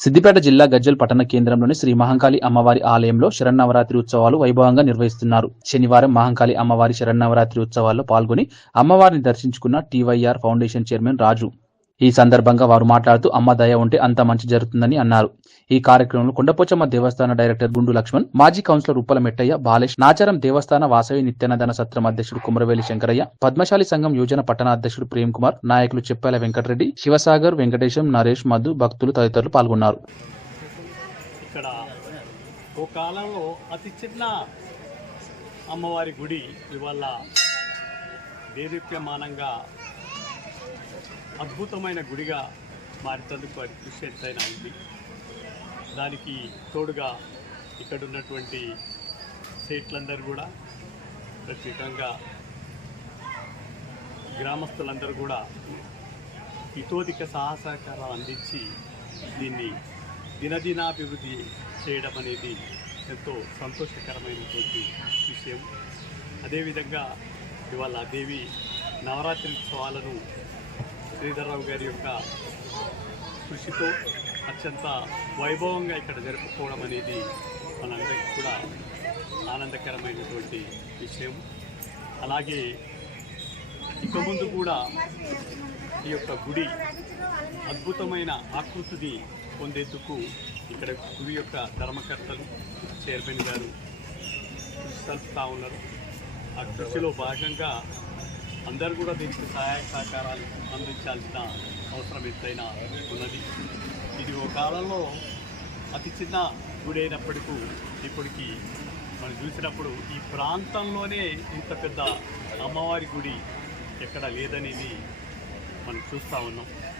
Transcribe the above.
సిద్దిపేట జిల్లా గజ్జల్ పట్టణ కేంద్రంలోని శ్రీ మహంకాళి అమ్మవారి ఆలయంలో శరన్నవరాత్రి ఉత్సవాలు వైభవంగా నిర్వహిస్తున్నారు. శనివారం మహంకాళి అమ్మవారి శరన్నవరాత్రి ఉత్సవాల్లో పాల్గొని అమ్మవారిని దర్శించుకున్న టీవైఆర్ ఫౌండేషన్ చైర్మన్ రాజు ఈ సందర్భంగా వారు మాట్లాడుతూ అమ్మ దయ ఉంటే అంత మంచి జరుగుతుందని అన్నారు. ఈ కార్యక్రమంలో కొండపోచమ్మ దేవస్థాన డైరెక్టర్ గుండు లక్ష్మణ్ మాజీ కౌన్సిలర్ ఉప్పల మెట్టయ్య బాలేష్ నాచారం దేవస్థాన వాసవి నిత్యనదన సత్రం అధ్యక్షుడు కుమరవేలి శంకరయ్య పద్మశాలి సంఘం యోజన పట్టణ అధ్యక్షుడు ప్రేమ్ కుమార్ నాయకులు చెప్పాల వెంకటరెడ్డి శివసాగర్ వెంకటేశం నరేష్ మధు భక్తులు తదితరులు పాల్గొన్నారు. ఇక్కడ ఓ కాలంలో అతి చిన్న అమ్మవారి గుడి ఇవాళ దేదీప్యమానంగా అద్భుతమైన గుడిగా మారినందుకు వారి కృషి ఎంతైనా ఉంది. దానికి తోడుగా ఇక్కడ ఉన్నటువంటి సేట్లందరూ కూడా ప్రత్యేకంగా గ్రామస్తులందరూ కూడా ఇతోధిక సహసహకారాలు అందించి దీన్ని దినదినాభివృద్ధి చేయడం అనేది ఎంతో సంతోషకరమైనటువంటి విషయం. అదేవిధంగా ఇవాళ దేవి నవరాత్రి ఉత్సవాలను శ్రీధర్రావు గారి యొక్క కృషితో అత్యంత వైభవంగా ఇక్కడ జరుపుకోవడం అనేది మనందరికీ కూడా ఆనందకరమైనటువంటి విషయం. అలాగే ఇక ముందు కూడా ఈ యొక్క గుడి అద్భుతమైన ఆకృతిని పొందేందుకు ఇక్కడ గుడి యొక్క ధర్మకర్తలు చైర్మన్ గారు కృషి ఉన్నారు. ఆ కృషిలో భాగంగా అందరూ కూడా దీనికి సహాయ సహకారాలు అందించాల్సిన అవసరం ఎంతైనా ఉన్నది. ఇది ఒక కాలంలో అతి చిన్న గుడి అయినప్పటికీ ఇప్పటికీ మనం చూసినప్పుడు ఈ ప్రాంతంలోనే ఇంత పెద్ద అమ్మవారి గుడి ఎక్కడ లేదనేది మనం చూస్తూ ఉన్నాం.